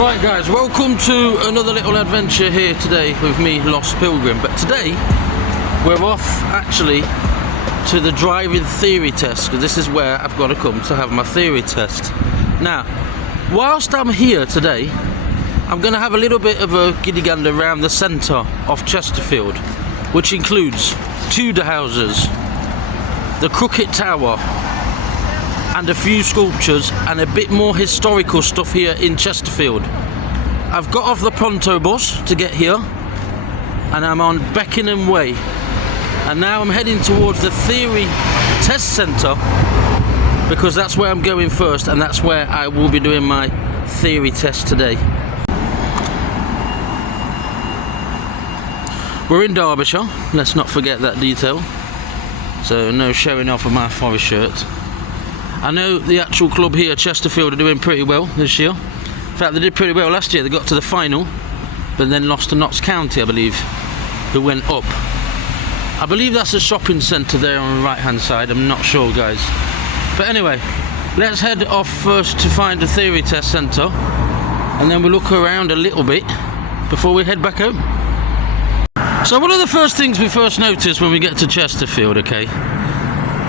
Right guys, welcome to another little adventure here today with me, Lost Pilgrim. But today we're off actually to the driving theory test, because this is where I've got to come to have my theory test. Now, whilst I'm here today, I'm going to have a little bit of a giddy gander around the centre of Chesterfield, which includes Tudor Houses, the Crooked Tower, and a few sculptures and a bit more historical stuff here in Chesterfield. I've got off the Pronto bus to get here and I'm on Beckenham Way, and now I'm heading towards the theory test centre because that's where I'm going first, and that's where I will be doing my theory test today. We're in Derbyshire, let's not forget that detail, so no showing off of my forest shirt. I know the actual club here, Chesterfield, are doing pretty well this year. In fact, they did pretty well last year. They got to the final, but then lost to Notts County, I believe, who went up. I believe that's a shopping centre there on the right-hand side. I'm not sure, guys. But anyway, let's head off first to find the theory test centre, and then we'll look around a little bit before we head back home. So one of the first things we first notice when we get to Chesterfield, okay,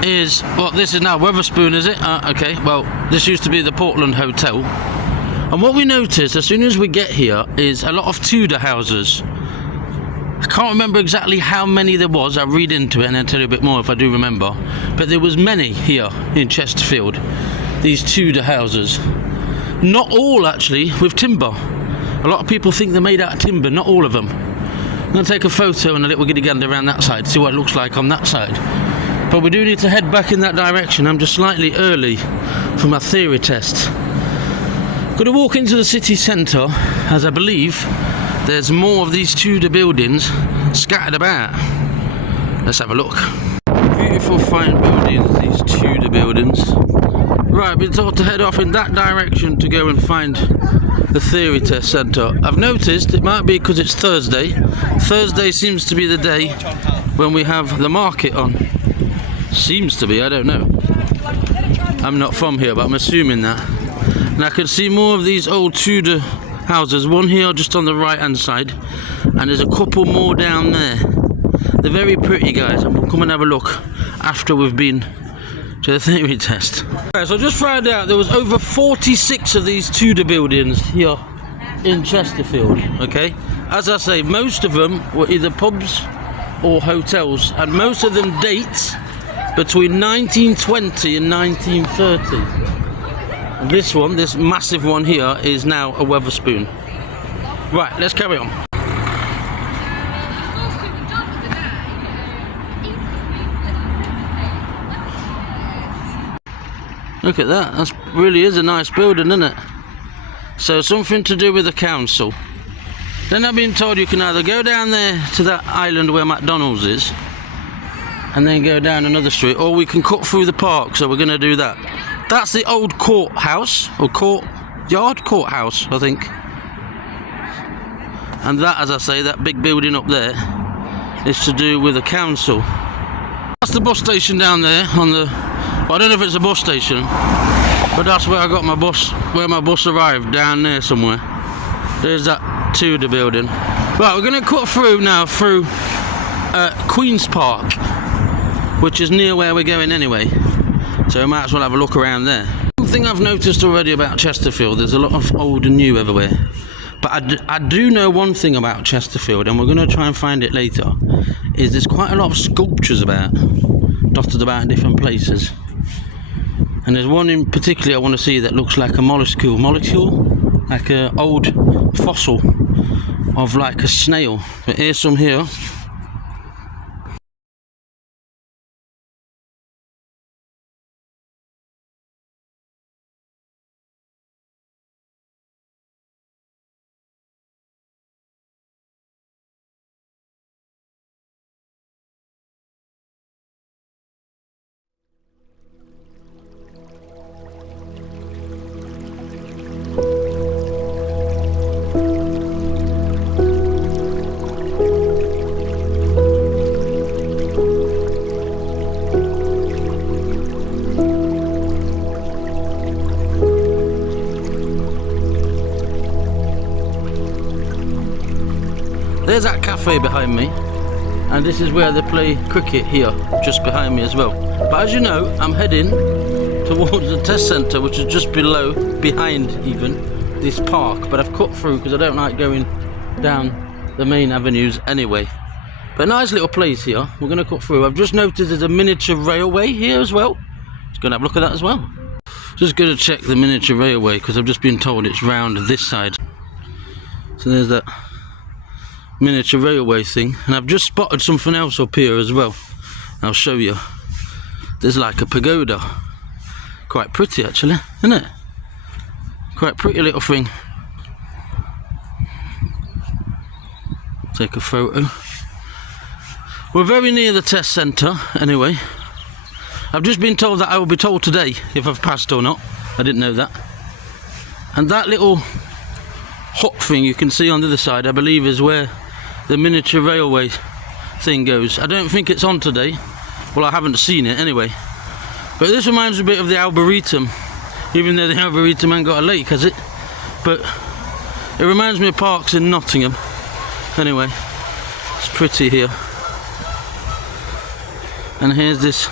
is, well, this is now Wetherspoon, is it? Okay, well, this used to be the Portland Hotel. And what we notice as soon as we get here is a lot of Tudor houses. I can't remember exactly how many there was. I'll read into it and then tell you a bit more if I do remember. But there was many here in Chesterfield, these Tudor houses. Not all, actually, with timber. A lot of people think they're made out of timber, not all of them. I'm going to take a photo and a little giddy gander around that side, see what it looks like on that side. But we do need to head back in that direction. I'm just slightly early for my theory test. Going to walk into the city centre, as I believe there's more of these Tudor buildings scattered about. Let's have a look. Beautiful fine buildings, these Tudor buildings. Right, I've been told to head off in that direction to go and find the theory test centre. I've noticed it might be because it's Thursday. Thursday seems to be the day when we have the market on. Seems to be, I don't know. I'm not from here, but I'm assuming that. And I can see more of these old Tudor houses. One here just on the right hand side, and there's a couple more down there. They're very pretty, guys, and we'll come and have a look after we've been to the theory test. Right, so I just found out there was over 46 of these Tudor buildings here in Chesterfield, okay? As I say, most of them were either pubs or hotels, and most of them date between 1920 and 1930. And this one, this massive one here, is now a Wetherspoon. Right, let's carry on. Look at that, that really is a nice building, isn't it? So something to do with the council. Then I've been told you can either go down there to that island where McDonald's is, and then go down another street, or we can cut through the park, so we're going to do that. That's the old courthouse, or courthouse, I think. And that, as I say, that big building up there is to do with the council. That's the bus station down there on the, well, I don't know if it's a bus station, but that's where I got my bus, where my bus arrived, down there somewhere. There's that Tudor building. Right, we're going to cut through now through Queen's Park, which is near where we're going anyway, so we might as well have a look around there. One thing I've noticed already about Chesterfield, there's a lot of old and new everywhere, but I do know one thing about Chesterfield, and we're going to try and find it later, is there's quite a lot of sculptures about, dotted about in different places. And there's one in particular I want to see that looks like a molecule, like an old fossil of like a snail. But here's some here. there's that cafe behind me, and this is where they play cricket here, just behind me as well. But as you know, I'm heading towards the test centre, which is just behind even, this park. But I've cut through because I don't like going down the main avenues anyway. But a nice little place here. We're going to cut through. I've just noticed there's a miniature railway here as well. Just going to have a look at that as well. Just going to check the miniature railway because I've just been told it's round this side. So there's that miniature railway thing. And I've just spotted something else up here as well. I'll show you. There's like a pagoda. Quite pretty actually, isn't it? Quite pretty little thing. Take a photo. We're very near the test centre anyway. I've just been told that I will be told today if I've passed or not. I didn't know that. And that little hut thing you can see on the other side, I believe, is where the miniature railway thing goes. I don't think it's on today. Well, I haven't seen it anyway. But this reminds me a bit of the Arboretum, even though the Arboretum ain't got a lake, has it? But it reminds me of parks in Nottingham. Anyway, it's pretty here. And here's this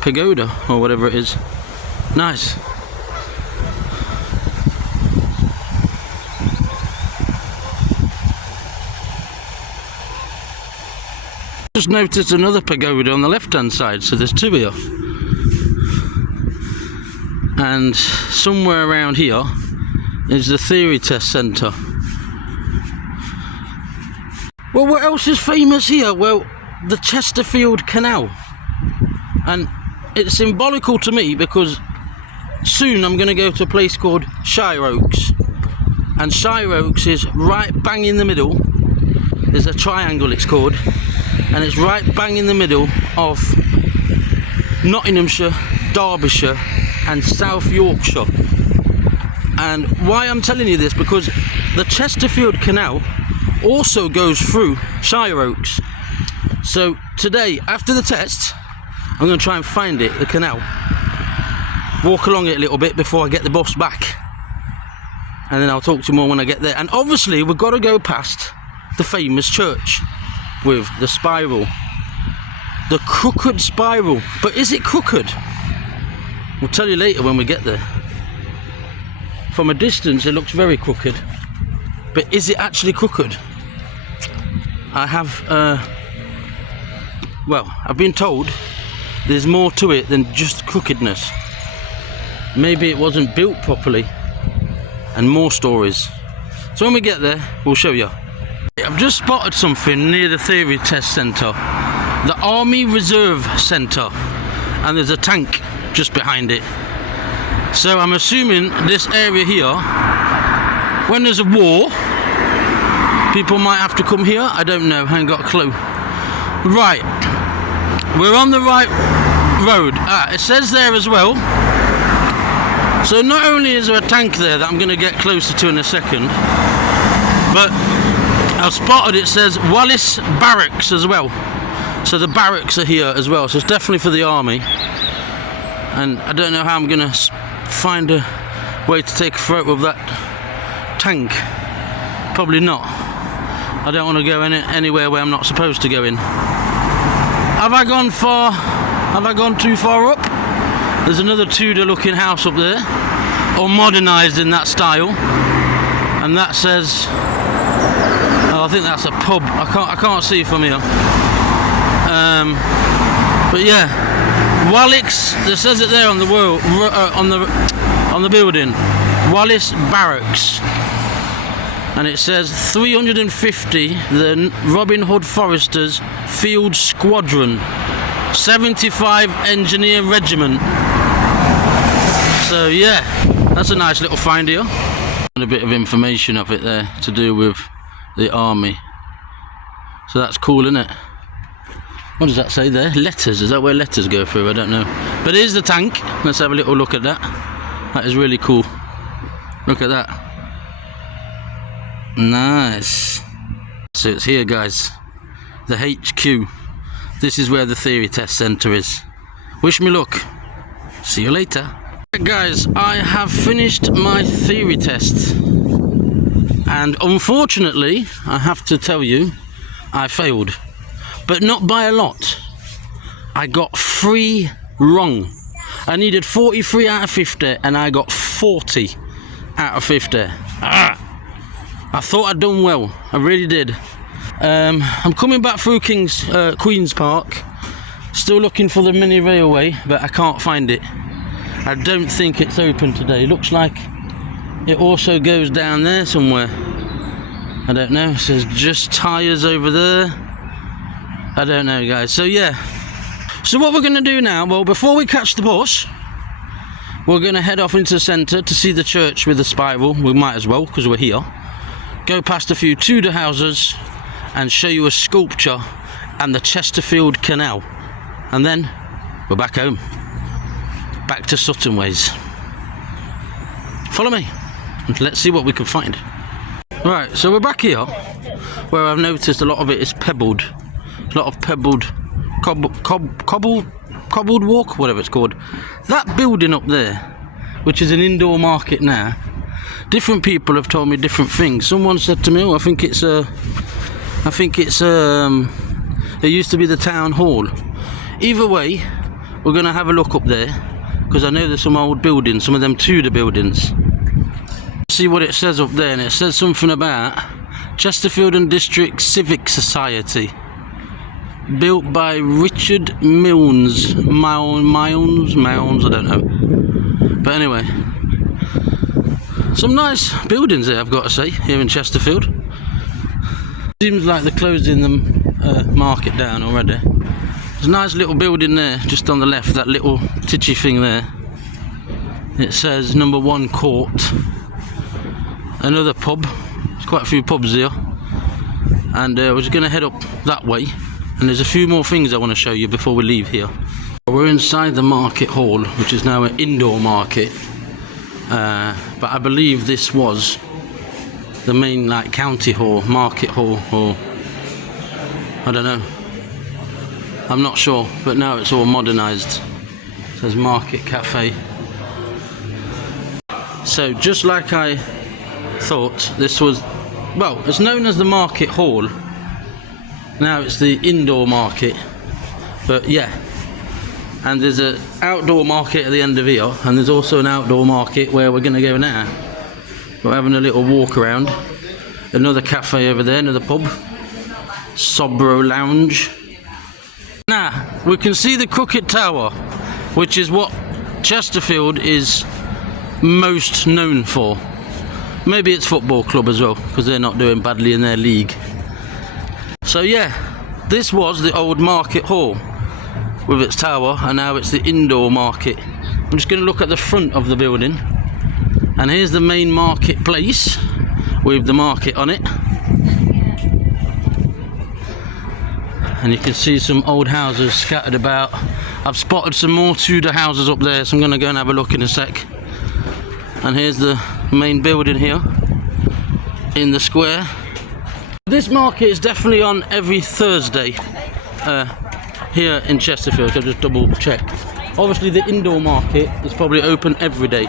pagoda, or whatever it is. Nice. Just noticed another pagoda on the left hand side, so there's two here. And somewhere around here is the theory test centre. Well, what else is famous here? Well, the Chesterfield Canal. And it's symbolical to me because soon I'm going to go to a place called Shire Oaks. And Shire Oaks is right bang in the middle. There's a triangle, it's called. And it's right bang in the middle of Nottinghamshire, Derbyshire and South Yorkshire. And why I'm telling you this, because the Chesterfield Canal also goes through Shire Oaks. So today, after the test, I'm going to try and find it, the canal. Walk along it a little bit before I get the bus back. And then I'll talk to you more when I get there. And obviously, we've got to go past the famous church with the spiral. The crooked spiral. But is it crooked? We'll tell you later when we get there. From a distance, it looks very crooked. But is it actually crooked? I have, well, I've been told there's more to it than just crookedness. Maybe it wasn't built properly, and more stories. So when we get there, we'll show you. I've just spotted something near the theory test centre, the Army Reserve Centre, and there's a tank just behind it. So I'm assuming this area here, when there's a war, people might have to come here. I don't know, I ain't got a clue. Right, we're on the right road. It says there as well. So not only is there a tank there that I'm going to get closer to in a second, but I've spotted it says Wallace Barracks as well. So the barracks are here as well. So it's definitely for the army. And I don't know how I'm going to find a way to take a photo of that tank. Probably not. I don't want to go anywhere where I'm not supposed to go in. Have I gone far? Have I gone too far up? There's another Tudor looking house up there, or modernised in that style, and that says, oh, I think that's a pub. I can't see from here. But yeah, Wallace. It says it there on the wall, on the building, Wallace Barracks. And it says 350, the Robin Hood Foresters Field Squadron, 75 Engineer Regiment. So yeah, that's a nice little find here. And a bit of information of it there to do with the army. So that's cool, isn't it? What does that say there? Letters, is that where letters go through? I don't know. But here's the tank. Let's have a little look at that. That is really cool. Look at that. Nice. So it's here, guys, the HQ. This is where the theory test centre is. Wish me luck. See you later. Right, guys, I have finished my theory test, And unfortunately, I have to tell you, I failed. But not by a lot. I got 3 wrong. I needed 43 out of 50 and I got 40 out of 50. I thought I'd done well. I really did. I'm coming back through Queen's Park. Still looking for the mini railway, but I can't find it. I don't think it's open today. Looks like it also goes down there somewhere. I don't know. It says just tyres over there. I don't know, guys. So yeah. So what we're going to do now, well, before we catch the bus, we're going to head off into the centre to see the church with the spiral. We might as well, because we're here. Go past a few Tudor houses and show you a sculpture and the Chesterfield Canal. And then we're back home. Back to Sutton ways. Follow me and let's see what we can find. Right, so we're back here where I've noticed a lot of it is pebbled. A lot of pebbled, cobbled walk, whatever it's called. That building up there, which is an indoor market now, different people have told me different things. Someone said to me, oh, I think it's it used to be the town hall. Either way, we're going to have a look up there, because I know there's some old buildings, some of them Tudor buildings. See what it says up there, and it says something about Chesterfield and District Civic Society, built by Richard Milnes, I don't know. But anyway, some nice buildings there, I've got to say, here in Chesterfield. Seems like they're closing the market down already. There's a nice little building there, just on the left, that little titchy thing there. It says number 1 court. Another pub. There's quite a few pubs here. And we're just going to head up that way. And there's a few more things I want to show you before we leave here. We're inside the market hall, which is now an indoor market. But I believe this was the main county hall, market hall, or I don't know. I'm not sure, but now it's all modernised. It says Market Cafe. So just like I thought, this was, well, it's known as the Market Hall. Now it's the indoor market. But yeah. And there's an outdoor market at the end of here, and there's also an outdoor market where we're going to go now. We're having a little walk around. Another cafe over there, another pub. Sobro Lounge. Now, we can see the Crooked Tower, which is what Chesterfield is most known for. Maybe it's football club as well, because they're not doing badly in their league. So yeah, this was the old market hall with its tower, and now it's the indoor market. I'm just going to look at the front of the building, and here's the main marketplace with the market on it. And you can see some old houses scattered about. I've spotted some more Tudor houses up there, so I'm going to go and have a look in a sec. And here's the main building here in the square. This market is definitely on every Thursday here in Chesterfield. I'll just double check. Obviously the indoor market is probably open every day,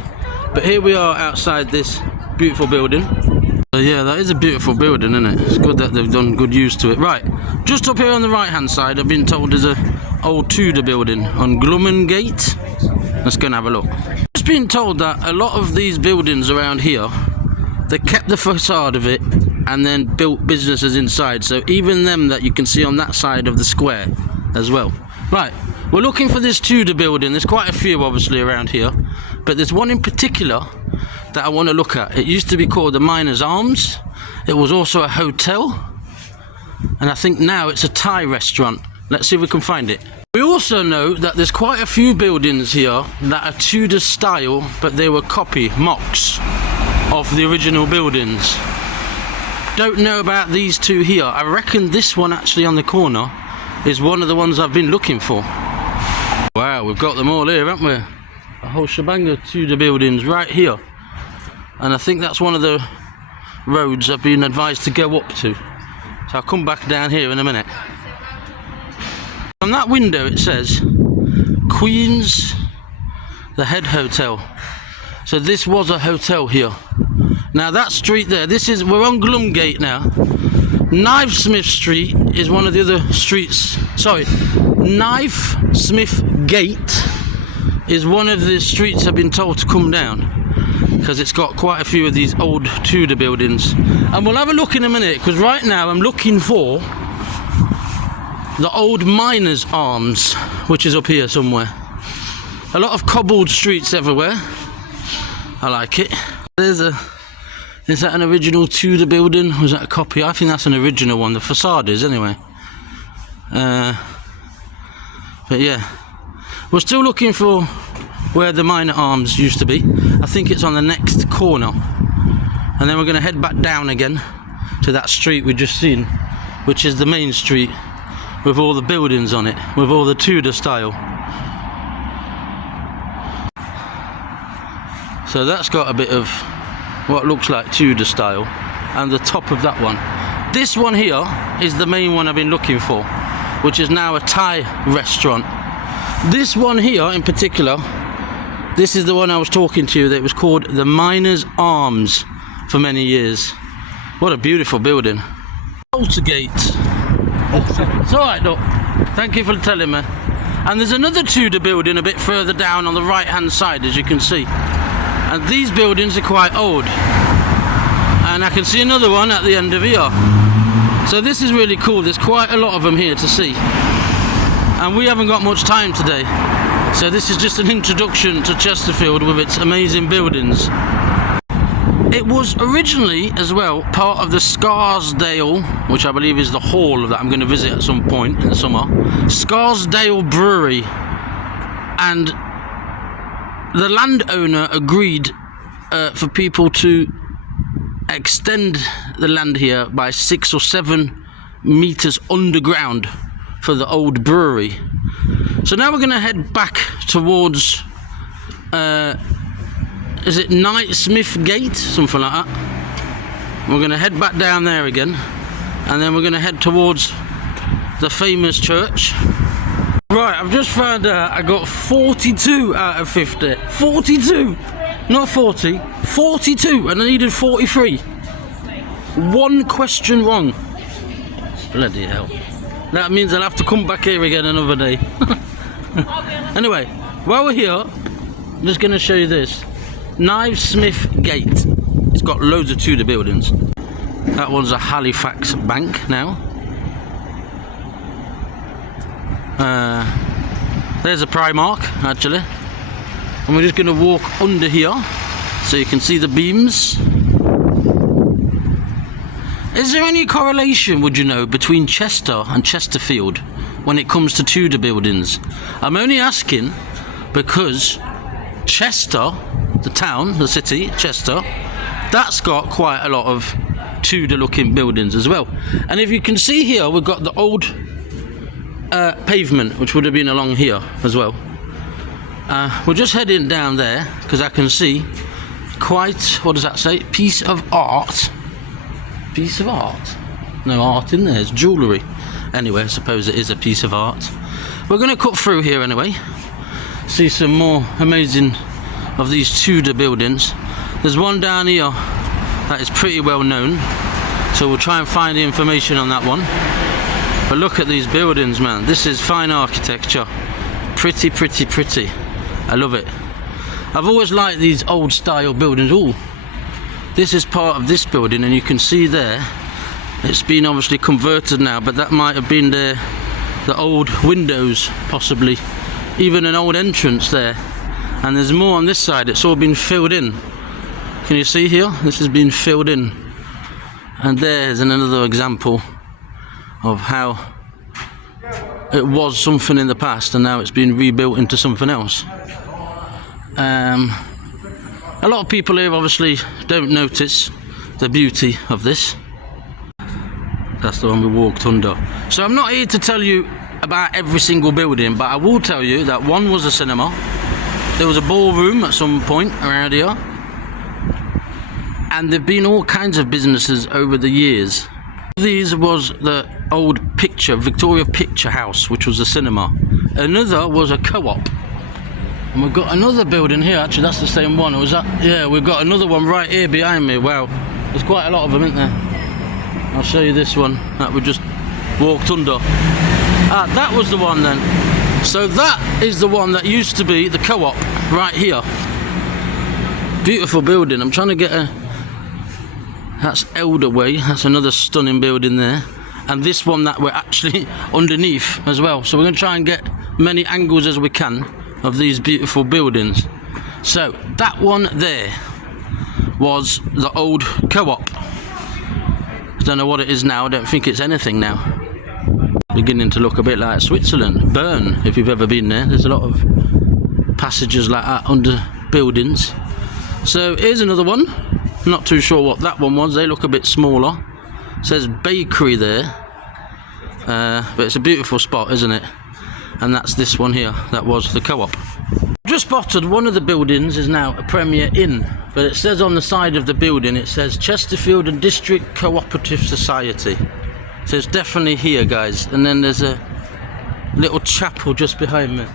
but here we are outside this beautiful building. So yeah, that is a beautiful building, isn't it? It's good that they've done good use to it. Right, just up here on the right hand side, I've been told there's a old Tudor building on Glumman Gate. Let's go and have a look. Just been told that a lot of these buildings around here, they kept the facade of it and then built businesses inside. So even them that you can see on that side of the square as well. Right, we're looking for this Tudor building. There's quite a few obviously around here, but there's one in particular that I want to look at. It used to be called the Miners' Arms. It was also a hotel, and I think now it's a Thai restaurant. Let's see if we can find it. We also know that there's quite a few buildings here that are Tudor style, but they were mocks of the original buildings. Don't know about these two here. I reckon this one actually on the corner is one of the ones I've been looking for. Wow, we've got them all here, haven't we? A whole shebang of Tudor buildings right here. And I think that's one of the roads I've been advised to go up to. So I'll come back down here in a minute. On that window it says Queen's, the Head Hotel. So this was a hotel here. Now that street there, we're on Glumgate now. Knivesmith Street is one of the other streets. Sorry, Knivesmith Gate is one of the streets I've been told to come down, because it's got quite a few of these old Tudor buildings. And we'll have a look in a minute, because right now I'm looking for the old Miners' Arms, which is up here somewhere. A lot of cobbled streets everywhere. I like it. Is that an original Tudor building? Or is that a copy? I think that's an original one. The facade is anyway. But yeah, we're still looking for where the Miners' Arms used to be. I think it's on the next corner. And then we're going to head back down again to that street we just seen, which is the main street with all the buildings on it, with all the Tudor style. So that's got a bit of what looks like Tudor style, and the top of that one. This one here is the main one I've been looking for, which is now a Thai restaurant. This one here in particular, this is the one I was talking to you, that was called the Miners' Arms for many years. What a beautiful building. Poltergate. It's alright, look. Thank you for telling me. And there's another Tudor building a bit further down on the right hand side, as you can see. And these buildings are quite old. And I can see another one at the end of here. So this is really cool. There's quite a lot of them here to see. And we haven't got much time today. So this is just an introduction to Chesterfield with its amazing buildings. It was originally as well part of the Scarsdale, which I believe is the hall that I'm going to visit at some point in the summer. Scarsdale Brewery. And the landowner agreed for people to extend the land here by 6 or 7 meters underground for the old brewery. So now we're going to head back towards is it Knivesmith Gate, something like that. We're going to head back down there again, and then we're going to head towards the famous church. Right, I've just found out I got 42 out of 50. 42! Not 40. 42, and I needed 43. One question wrong. Bloody hell. That means I'll have to come back here again another day. Anyway, while we're here, I'm just going to show you this. Knivesmith Gate. It's got loads of Tudor buildings. That one's a Halifax bank now. There's a Primark, actually. And we're just going to walk under here so you can see the beams. Is there any correlation, would you know, between Chester and Chesterfield when it comes to Tudor buildings? I'm only asking because Chester, the town, the city, Chester, that's got quite a lot of Tudor looking buildings as well. And if you can see here, we've got the old pavement, which would have been along here as well. We're just heading down there because I can see quite, what does that say? Piece of art. Piece of art? No art in there, it's jewellery. Anyway, I suppose it is a piece of art. We're going to cut through here anyway. See some more amazing of these Tudor buildings. There's one down here that is pretty well known, so we'll try and find the information on that one. But look at these buildings, man. This is fine architecture. Pretty, pretty, pretty. I love it. I've always liked these old style buildings. Ooh, this is part of this building, and you can see there it's been obviously converted now, but that might have been the old windows, possibly even an old entrance there. And there's more on this side. It's all been filled in. Can you see here? This has been filled in. And there's another example of how it was something in the past and now it's been rebuilt into something else. A lot of people here obviously don't notice the beauty of this. That's the one we walked under. So I'm not here to tell you about every single building, but I will tell you that one was a cinema. There was a ballroom at some point around here, and there've been all kinds of businesses over the years. These was the old Victoria Picture House, which was a cinema. Another was a co-op. And we've got another building here, actually that's the same one. Or was that? Yeah, we've got another one right here behind me. Wow, there's quite a lot of them, isn't there? I'll show you this one that we just walked under. That was the one then. So that is the one that used to be the co-op right here. Beautiful building. I'm trying to get a... That's Elder Way. That's another stunning building there. And this one that we're actually underneath as well. So we're going to try and get many angles as we can of these beautiful buildings. So that one there was the old co-op. I don't know what it is now. I don't think it's anything now. Beginning to look a bit like Switzerland. Bern, if you've ever been there. There's a lot of passages like that under buildings. So here's another one. Not too sure what that one was. They look a bit smaller. It says bakery there. But it's a beautiful spot, isn't it? And that's this one here. That was the co-op. Just spotted one of the buildings is now a Premier Inn. But it says on the side of the building, it says Chesterfield and District Cooperative Society. So it's definitely here, guys. And then there's a little chapel just behind me.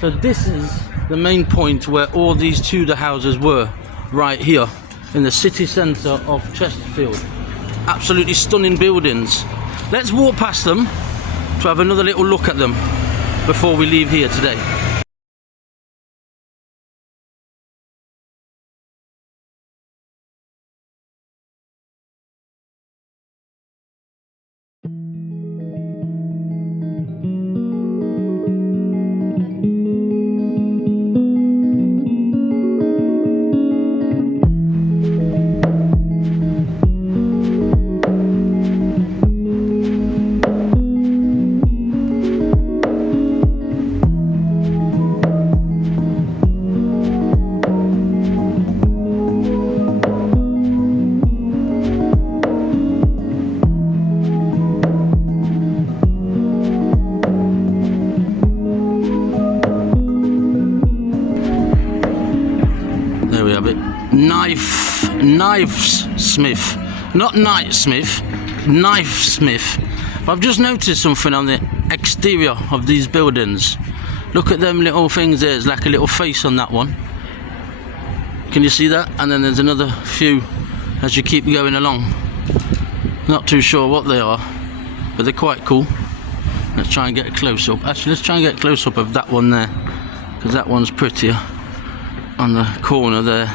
So this is the main point where all these Tudor houses were. Right here in the city centre of Chesterfield. Absolutely stunning buildings. Let's walk past them to have another little look at them before we leave here today. Knifesmith, not Knightsmith, Knifesmith. I've just noticed something on the exterior of these buildings. Look at them little things there. There's like a little face on that one. Can you see that? And then there's another few as you keep going along. Not too sure what they are, but they're quite cool. Let's try and get a close up. Actually, let's try and get a close up of that one there, because that one's prettier on the corner there.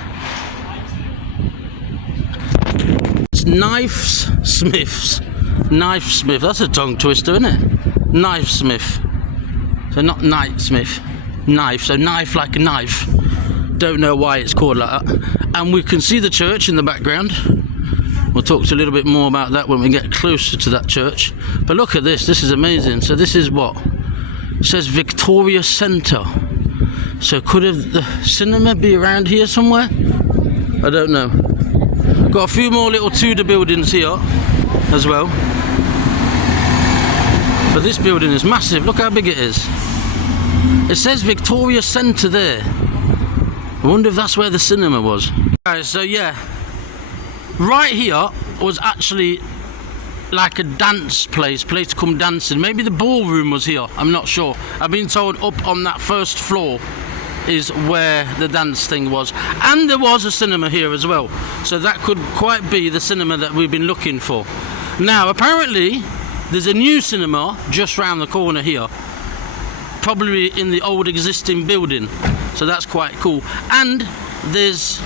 Knifesmiths. Knifesmith. That's a tongue twister, isn't it? Knifesmith. So not Knightsmith. Knife. So knife like a knife. Don't know why it's called like that. And we can see the church in the background. We'll talk a little bit more about that when we get closer to that church. But look at this. This is amazing. So this is what? It says Victoria Centre. So could have the cinema be around here somewhere? I don't know. Got a few more little Tudor buildings here as well. But this building is massive. Look how big it is. It says Victoria Centre there. I wonder if that's where the cinema was. Alright, so yeah. Right here was actually like a dance place to come dancing. Maybe the ballroom was here. I'm not sure. I've been told up on that first floor is where the dance thing was, and there was a cinema here as well, so that could quite be the cinema that we've been looking for. Now apparently there's a new cinema just round the corner here, probably in the old existing building, so that's quite cool. And there's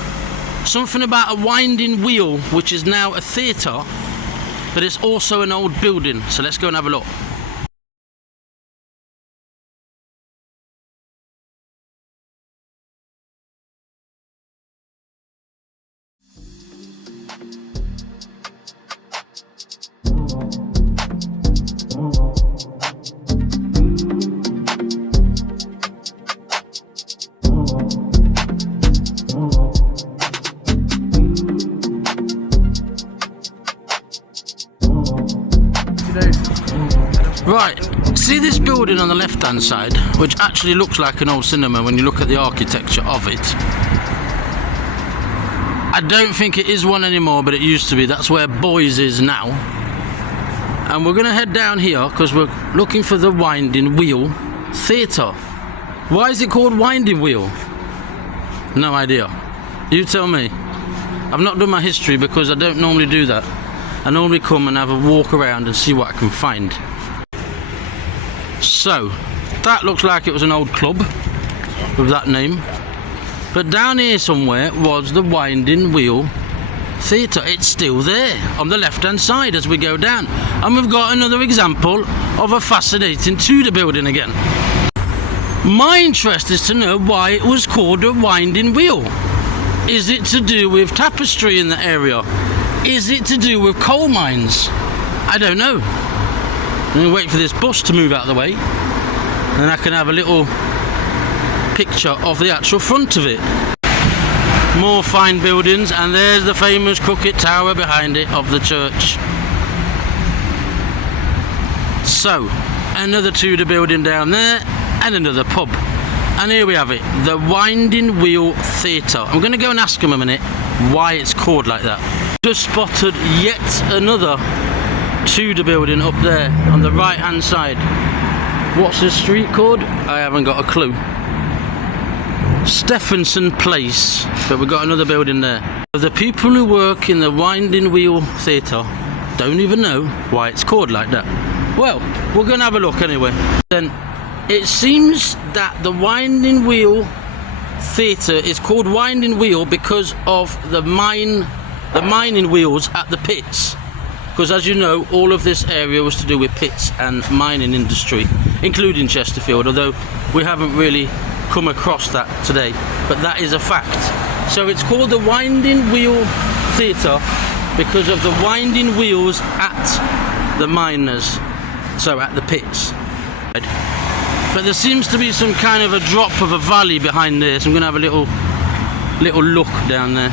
something about a winding wheel which is now a theatre, but it's also an old building, so let's go and have a look. Right, see this building on the left hand side, which actually looks like an old cinema when you look at the architecture of it. I don't think it is one anymore, but it used to be. That's where Boys is now. And we're going to head down here because we're looking for the Winding Wheel Theatre. Why is it called Winding Wheel? No idea. You tell me. I've not done my history because I don't normally do that. I normally come and have a walk around and see what I can find. So, that looks like it was an old club with that name. But down here somewhere was the Winding Wheel Theatre. It's still there on the left hand side as we go down. And we've got another example of a fascinating Tudor building again. My interest is to know why it was called a Winding Wheel. Is it to do with tapestry in the area? Is it to do with coal mines? I don't know. I'm going to wait for this bus to move out of the way, and I can have a little picture of the actual front of it. More fine buildings, and there's the famous Crooked Tower behind it of the church. So, another Tudor building down there, and another pub. And here we have it, the Winding Wheel Theatre. I'm going to go and ask him a minute why it's called like that. Just spotted yet another Tudor building up there on the right hand side. What's the street called? I haven't got a clue. Stephenson Place, but we've got another building there. The people who work in the Winding Wheel Theatre don't even know why it's called like that. Well, we're going to have a look anyway. Then it seems that the Winding Wheel Theatre is called Winding Wheel because of the mining wheels at the pits. Because as you know, all of this area was to do with pits and mining industry, including Chesterfield, although we haven't really come across that today, but that is a fact. So it's called the Winding Wheel Theatre because of the winding wheels at the miners, so at the pits. But there seems to be some kind of a drop of a valley behind there, so I'm going to have a little look down there.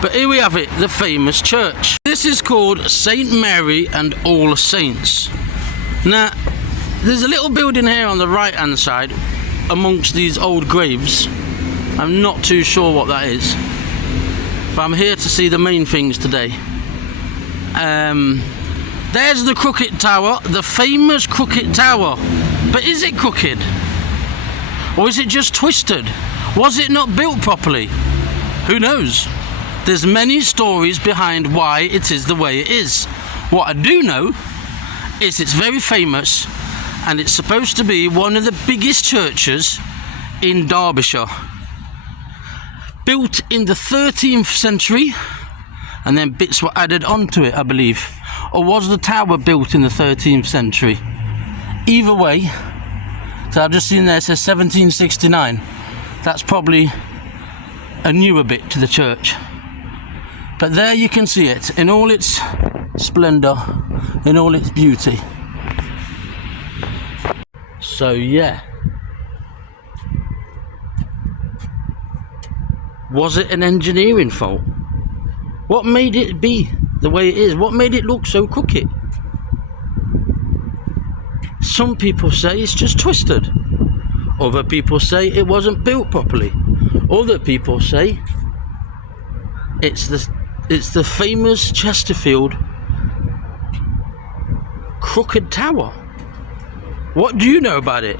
But here we have it, the famous church. This is called St Mary and All Saints. Now, there's a little building here on the right hand side amongst these old graves. I'm not too sure what that is, but I'm here to see the main things today. There's the Crooked Tower, the famous Crooked Tower. But is it crooked? Or is it just twisted? Was it not built properly? Who knows? There's many stories behind why it is the way it is. What I do know is it's very famous, and it's supposed to be one of the biggest churches in Derbyshire. Built in the 13th century, and then bits were added onto it, I believe. Or was the tower built in the 13th century? Either way, so I've just seen there it says 1769. That's probably a newer bit to the church. But there you can see it in all its splendour, in all its beauty. So yeah. Was it an engineering fault? What made it be the way it is? What made it look so crooked? Some people say it's just twisted. Other people say it wasn't built properly. Other people say it's the famous Chesterfield Crooked Tower. What do you know about it?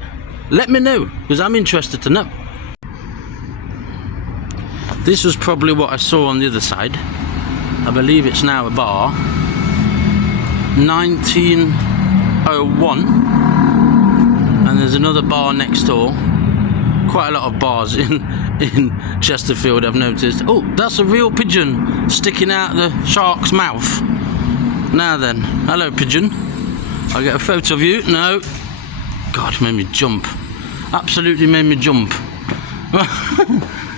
Let me know, because I'm interested to know. This was probably what I saw on the other side. I believe it's now a bar. 1901. And there's another bar next door. Quite a lot of bars in Chesterfield, I've noticed. Oh, that's a real pigeon sticking out the shark's mouth. Now then, hello pigeon. I'll get a photo of you. No. God, made me jump. Absolutely made me jump.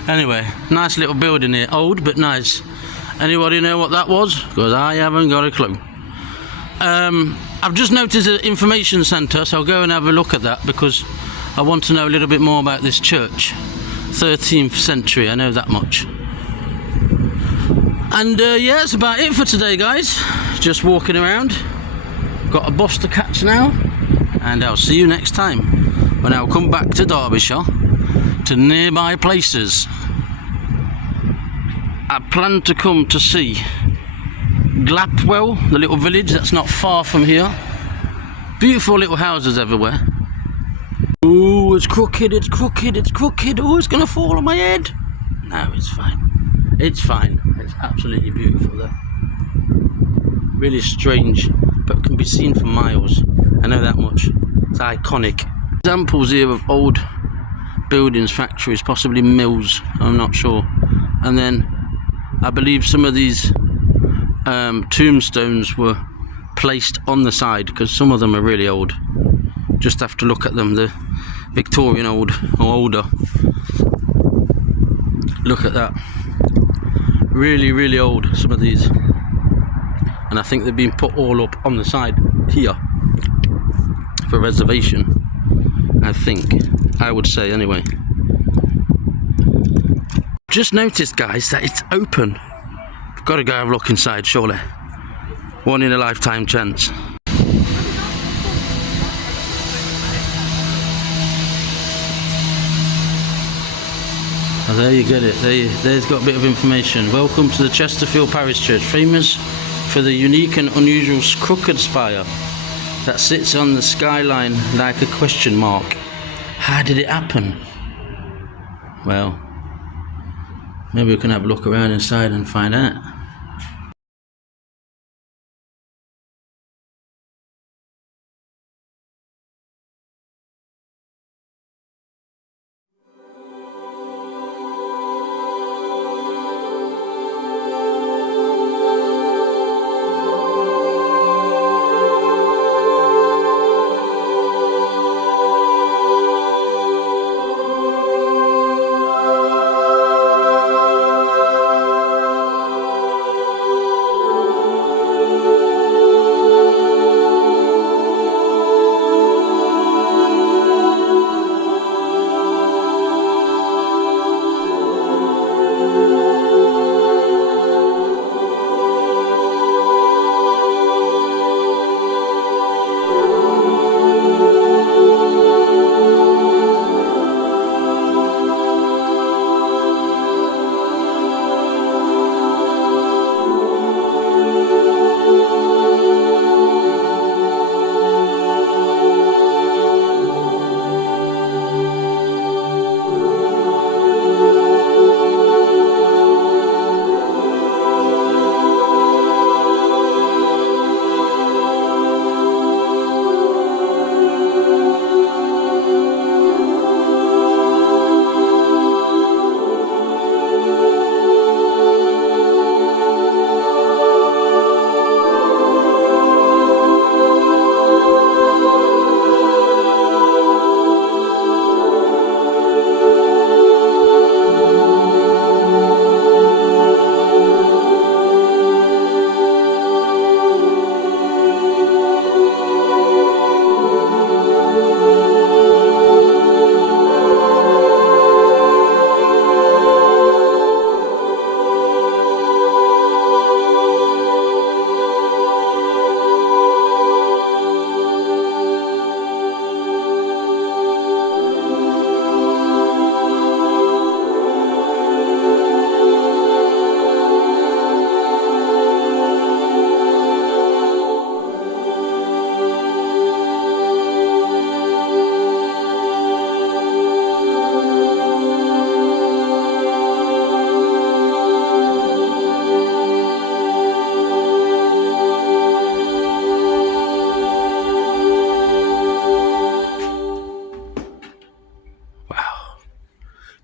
Anyway, nice little building here. Old, but nice. Anybody know what that was? Because I haven't got a clue. I've just noticed an information centre, so I'll go and have a look at that because I want to know a little bit more about this church. 13th century, I know that much. And yeah, that's about it for today, guys. Just walking around. Got a bus to catch now, and I'll see you next time when I'll come back to Derbyshire, to nearby places. I plan to come to see Glapwell, the little village that's not far from here. Beautiful little houses everywhere. Oh, it's crooked, it's crooked, it's crooked. Oh, it's gonna fall on my head. No, it's fine. It's fine. It's absolutely beautiful there. Really strange, but can be seen for miles. I know that much. It's iconic. Examples here of old buildings, factories, possibly mills, I'm not sure. And then I believe some of these tombstones were placed on the side because some of them are really old. Just have to look at them, the Victorian old or older. Look at that. Really, really old, some of these. And I think they've been put all up on the side here for reservation. I think, I would say anyway. Just noticed, guys, that it's open. I've got to go have a look inside, surely. One in a lifetime chance. Oh, there you get it. There's got a bit of information. Welcome to the Chesterfield Parish Church, famous for the unique and unusual crooked spire that sits on the skyline like a question mark. How did it happen? Well, maybe we can have a look around inside and find out.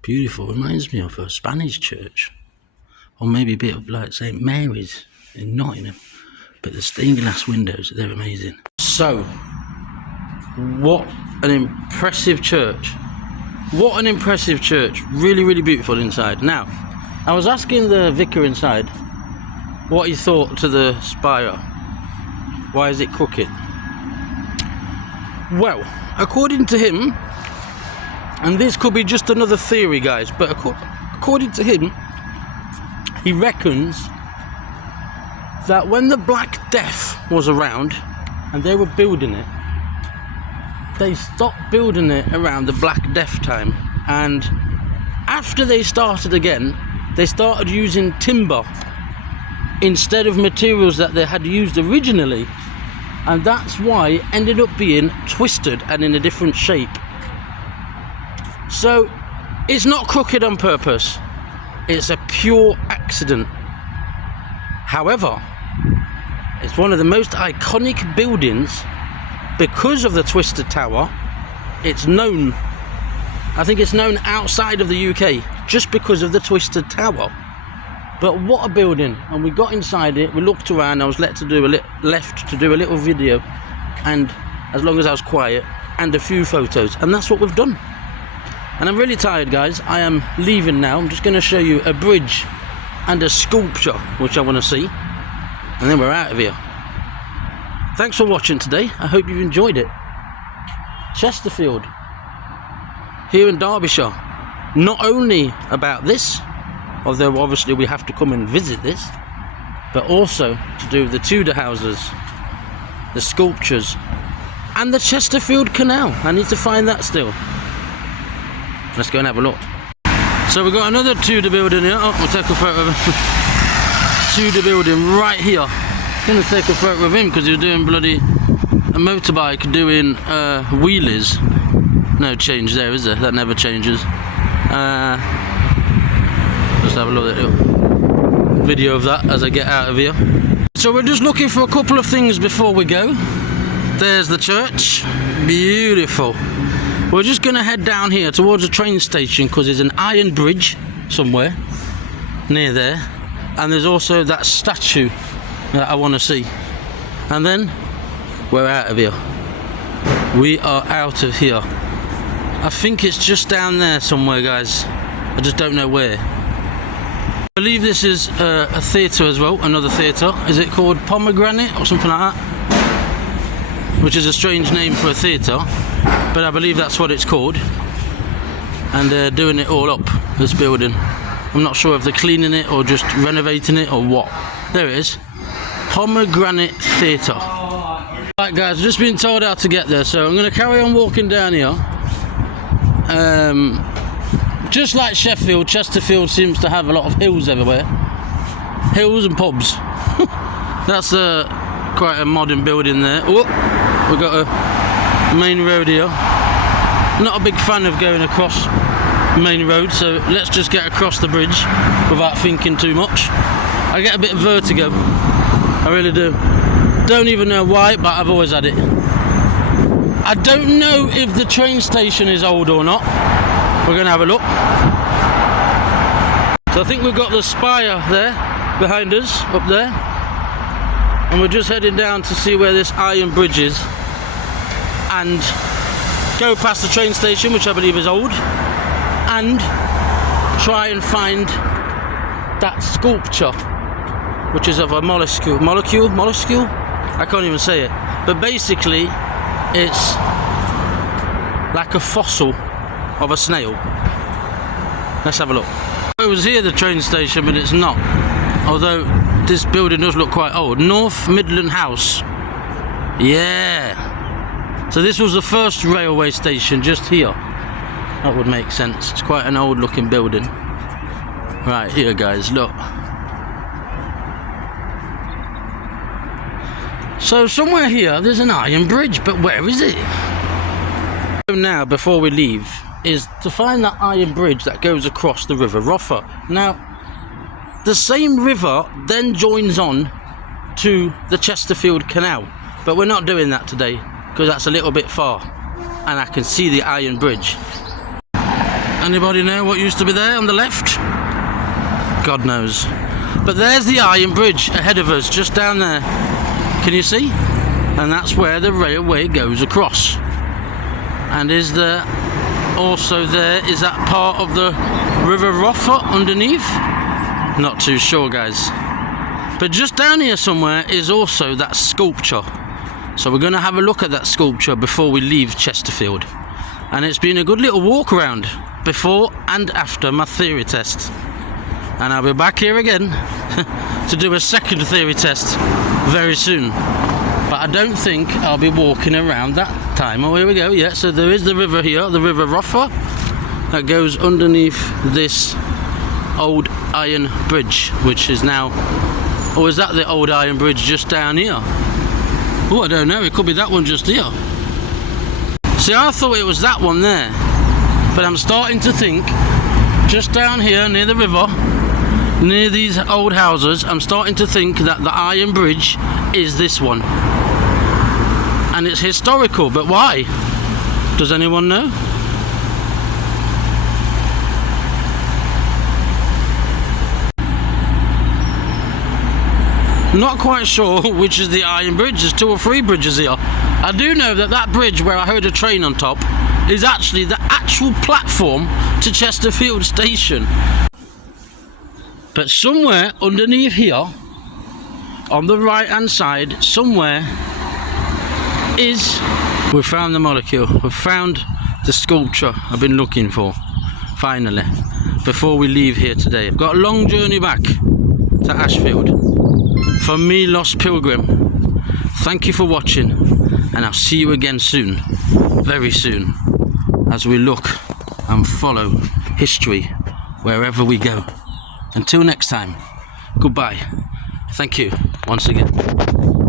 Beautiful. Reminds me of a Spanish church, or maybe a bit of like St. Mary's in Nottingham. But the stained glass windows, they're amazing. So, what an impressive church. What an impressive church. Really, really beautiful inside. Now, I was asking the vicar inside what he thought to the spire. Why is it crooked? Well, according to him, and this could be just another theory, guys, but according to him, he reckons that when the Black Death was around and they were building it, they stopped building it around the Black Death time, and after they started again, they started using timber instead of materials that they had used originally, and that's why it ended up being twisted and in a different shape. So it's not crooked on purpose, it's a pure accident. However, it's one of the most iconic buildings because of the Twisted Tower. It's known, I think it's known outside of the UK just because of the Twisted Tower. But what a building. And we got inside it, we looked around, I was left to do a little video, and as long as I was quiet, and a few photos, and that's what we've done. And I'm really tired, guys. I am leaving now. I'm just going to show you a bridge and a sculpture which I want to see, and then we're out of here. Thanks for watching today. I hope you've enjoyed it. Chesterfield here in Derbyshire. Not only about this, although obviously we have to come and visit this, but also to do the Tudor Houses, the sculptures, and the Chesterfield Canal. I need to find that still. Let's go and have a look. So we've got another Tudor building here. Oh, we'll take a photo of him. Tudor building right here. I'm going to take a photo of him because he was doing bloody a motorbike doing wheelies. No change there, is there? That never changes. Just have a look at the video of that as I get out of here. So we're just looking for a couple of things before we go. There's the church. Beautiful. We're just going to head down here towards the train station because there's an iron bridge somewhere near there, and there's also that statue that I want to see, and then we're out of here. We are out of here. I think it's just down there somewhere, guys. I just don't know where. I believe this is a theatre as well, another theatre. Is it called Pomegranate or something like that? Which is a strange name for a theatre, but I believe that's what it's called. And they're doing it all up, this building. I'm not sure if they're cleaning it or just renovating it or what. There it is. Pomegranate Theatre. Right, guys, I've just been told how to get there, so I'm going to carry on walking down here. Just like Sheffield, Chesterfield seems to have a lot of hills everywhere. Hills and pubs. That's quite a modern building there. Oh, we've got a main road here. Not a big fan of going across main road, so let's just get across the bridge without thinking too much. I get a bit of vertigo. I really do. Don't even know why, but I've always had it. I don't know if the train station is old or not. We're going to have a look. So I think we've got the spire there behind us, up there. And we're just heading down to see where this iron bridge is. And go past the train station, which I believe is old. And try and find that sculpture, which is of a molecule. I can't even say it. But basically, it's like a fossil of a snail. Let's have a look. It was here, the train station, but it's not. Although this building does look quite old. North Midland House. Yeah. So this was the first railway station just here. That would make sense. It's quite an old looking building. Right, here guys, look. So somewhere here there's an iron bridge, but where is it? Now, before we leave, is to find that iron bridge that goes across the River Rother. Now, the same river then joins on to the Chesterfield Canal, but we're not doing that today because that's a little bit far, and I can see the iron bridge. Anybody know what used to be there on the left? God knows. But there's the iron bridge ahead of us, just down there. Can you see? And that's where the railway goes across. And is there also is that part of the River Rother underneath? Not too sure, guys. But just down here somewhere is also that sculpture. So we're going to have a look at that sculpture before we leave Chesterfield. And it's been a good little walk around before and after my theory test. And I'll be back here again to do a second theory test very soon. But I don't think I'll be walking around that time. Oh, here we go. Yeah, so there is the river here, the River Rother, that goes underneath this old iron bridge, which is now... Oh, is that the old iron bridge just down here? Oh, I don't know. It could be that one just here. See, I thought it was that one there. but I'm starting to think, just down here near the river, near these old houses, I'm starting to think that the Iron Bridge is this one. And it's historical, but why? Does anyone know? Not quite sure which is the Iron Bridge. There's 2 or 3 bridges here. I do know that that bridge where I heard a train on top is actually the actual platform to Chesterfield station. But somewhere underneath here, on the right hand side, somewhere is... We've found the molecule. We've found the sculpture I've been looking for. Finally. Before we leave here today. I've got a long journey back to Ashfield. From me, Lost Pilgrim, thank you for watching, and I'll see you again soon, very soon, as we look and follow history wherever we go. Until next time, goodbye. Thank you once again.